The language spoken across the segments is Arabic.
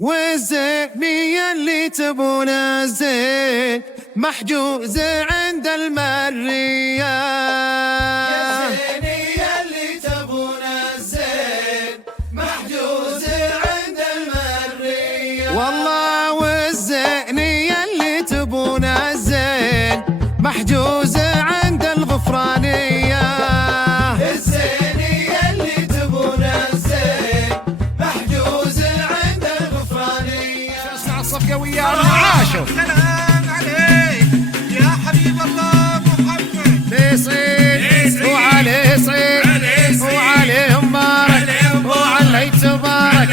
والزينية اللي تبون الزين محجوزة عند المرية. الزينية اللي تبون الزين محجوزة عند المرية. والله والزينية اللي تبون الزين محجوزة عند الغفرانية. الزينية اللي تبون الزين محجوزة عند الغفرانية. اسمع الصفقة ويانا عاشوا. سلام عليك يا حبيب الله محمد. ليصيد وعليه صيد وعليه مبارك وعليه تبارك.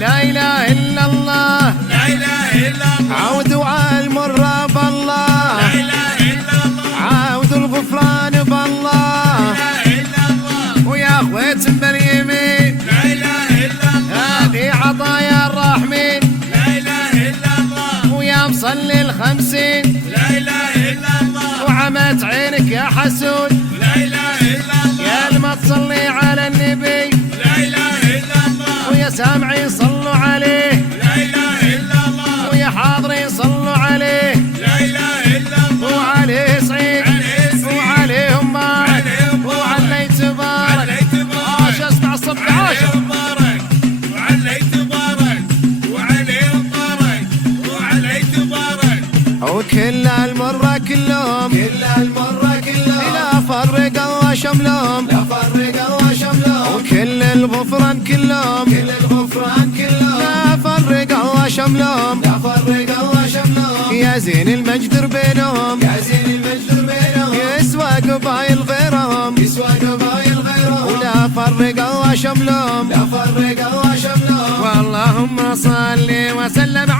لا اله الا الله لا اله الا الله. عودوا على المر بالله. لا اله الا الله. عودوا الغفران بالله. لا اله الا الله. ويا اخوات باليمين لا اله الا الله. هذه عطايا الرحمين. لا اله الا الله. ويا مصلي الخمسين لا اله الا الله. وعمت عينك يا حسود. لا اله الا الله. يا لما تصلي على النبي. لا اله الا الله. ويا سامعين صلوا عليه. لا اله الا الله. ويا حاضرين صلوا عليه. لا اله الا الله. وعليه صعيد وعليه مبارك وعليه تبارك. عاش اسمع الصبح عاش. مبارك وعليه تبارك وعليه مبارك وعليه تبارك. وكل المرة كلهم لا فرق الله شملهم. وكل الغفران كلهم لا فرق الله شملهم. يا زين المجد بينهم يسوى قبايل غيرهم. ولا فرق الله شملهم. واللهم صل وسلم